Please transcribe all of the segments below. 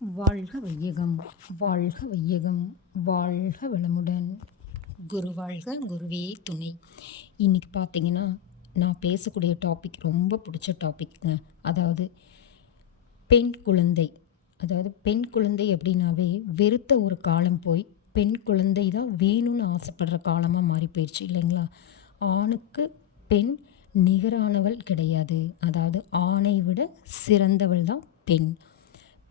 வாழ்க வையகம் வாழ்க வையகம் வாழ்க வளமுடன். குரு வாழ்க குருவே துணை. இன்றைக்கி பார்த்தீங்கன்னா நான் பேசக்கூடிய டாபிக் ரொம்ப பிடிச்ச டாபிக்ங்க அதாவது பெண் குழந்தை. அதாவது பெண் குழந்தை அப்படின்னாவே வெறுத்த ஒரு காலம் போய் பெண் குழந்தை தான் வேணும்னு ஆசைப்படுற காலமாக மாறி போயிடுச்சு இல்லைங்களா? ஆணுக்கு பெண் நிகரானவள் கிடையாது. அதாவது ஆணை விட சிறந்தவள் தான் பெண்.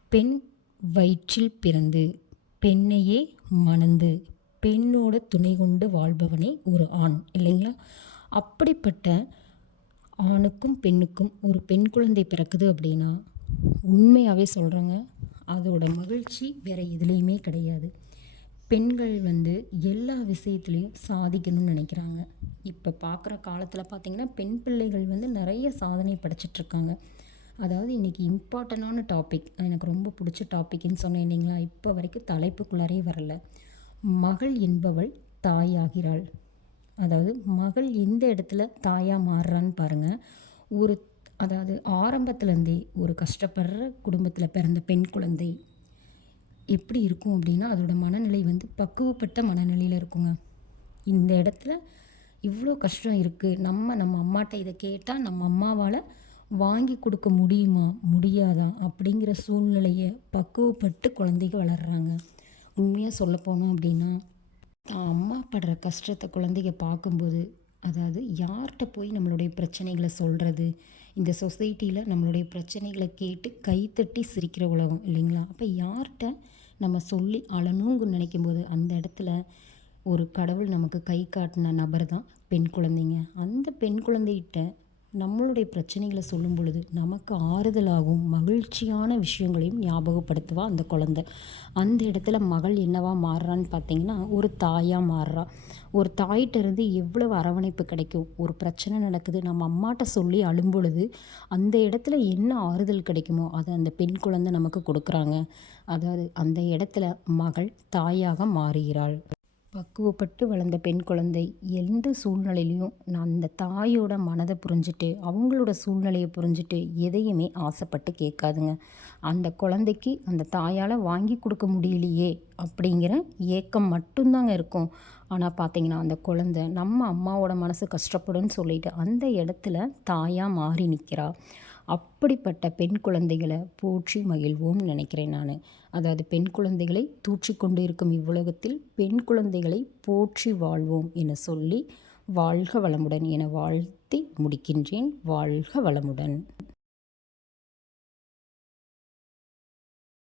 பெண் வயிற்றில் பிறந்து பெண்ணையே மணந்து பெண்ணோட துணை கொண்டு வாழ்பவனே ஒரு ஆண் இல்லைங்களா? அப்படிப்பட்ட ஆணுக்கும் பெண்ணுக்கும் ஒரு பெண் குழந்தை பிறக்குது அப்படின்னா உண்மையாகவே சொல்கிறேங்க அதோட மகிழ்ச்சி வேறு எதுலேயுமே கிடையாது. பெண்கள் வந்து எல்லா விஷயத்துலேயும் சாதிக்கணும்னு நினைக்கிறாங்க. இப்போ பார்க்குற காலத்தில் பார்த்திங்கன்னா பெண் பிள்ளைகள் வந்து நிறைய சாதனை படைச்சிட்ருக்காங்க அதாவது இன்றைக்கி இம்பார்ட்டண்ட்டான டாபிக் எனக்கு ரொம்ப பிடிச்ச டாபிக்னு சொன்னேன் இல்லைங்களா? இப்போ வரைக்கும் தலைப்புக்குள்ளாரே வரல. மகள் என்பவள் தாயாகிறாள். அதாவது மகள் எந்த இடத்துல தாயாக மாறுறான்னு பாருங்கள் ஒரு அதாவது ஆரம்பத்துலேருந்தே ஒரு கஷ்டப்படுற குடும்பத்தில் பிறந்த பெண் குழந்தை எப்படி இருக்கும் அப்படின்னா அதோடய மனநிலை வந்து பக்குவப்பட்ட மனநிலையில் இருக்குங்க. இந்த இடத்துல இவ்வளோ கஷ்டம் இருக்குது நம்ம நம்ம அம்மாட்ட இதை கேட்டால் நம்ம அம்மாவால் வாங்கி கொடுக்க முடியுமா முடியாதா அப்படிங்கிற சூழ்நிலையை பக்குவப்பட்டு குழந்தைங்க வளர்கிறாங்க உண்மையாக சொல்ல போனோம் அப்படின்னா தான் அம்மா படுற கஷ்டத்தை குழந்தைங்க பார்க்கும்போது அதாவது யார்கிட்ட போய் நம்மளுடைய பிரச்சனைகளை சொல்கிறது இந்த சொசைட்டியில் நம்மளுடைய பிரச்சனைகளை கேட்டு கைத்தட்டி சிரிக்கிற உலகம் இல்லைங்களா? அப்போ யார்கிட்ட நம்ம சொல்லி அழணுங்கு நினைக்கும் போது அந்த இடத்துல ஒரு கடவுள் நமக்கு கை காட்டின நபர் தான் பெண் குழந்தைங்க. அந்த பெண் குழந்தைகிட்ட நம்மளுடைய பிரச்சனைகளை சொல்லும் பொழுது நமக்கு ஆறுதலாகவும் மகிழ்ச்சியான விஷயங்களையும் ஞாபகப்படுத்துவா அந்த குழந்த. அந்த இடத்துல மகள் என்னவா மாறுறான்னு பார்த்தீங்கன்னா ஒரு தாயாக மாறுறா. ஒரு தாயிட்டருந்து எவ்வளவு அரவணைப்பு கிடைக்கும்? ஒரு பிரச்சனை நடக்குது நம்ம அம்மாட்ட சொல்லி அழும் பொழுது அந்த இடத்துல என்ன ஆறுதல் கிடைக்குமோ அதை அந்த பெண் குழந்தை நமக்கு கொடுக்குறாங்க. அதாவது அந்த இடத்துல மகள் தாயாக மாறுகிறாள். பக்குவப்பட்டு வளர்ந்த பெண் குழந்தை எந்த சூழ்நிலையிலையும் நான் அந்த தாயோட மனதை புரிஞ்சுட்டு அவங்களோட சூழ்நிலையை புரிஞ்சுட்டு எதையுமே ஆசைப்பட்டு கேட்காதுங்க. அந்த குழந்தைக்கு அந்த தாயால் வாங்கி கொடுக்க முடியலையே அப்படிங்கிற ஏக்கம் மட்டும்தாங்க இருக்கும். ஆனால் பார்த்தீங்கன்னா அந்த குழந்த நம்ம அம்மாவோட மனசு கஷ்டப்படும்னு சொல்லிட்டு அந்த இடத்துல தாயாக மாறி நிற்கிறா அப்படிப்பட்ட பெண் குழந்தைகளை போற்றி மகிழ்வோம்னு நினைக்கிறேன் நான். அதாவது பெண் குழந்தைகளை தூற்றிக்கொண்டு இருக்கும் இவ்வுலகத்தில் பெண் குழந்தைகளை போற்றி வாழ்வோம் என சொல்லி வாழ்க வளமுடன் என வாழ்த்தி முடிக்கின்றேன். வாழ்க வளமுடன்.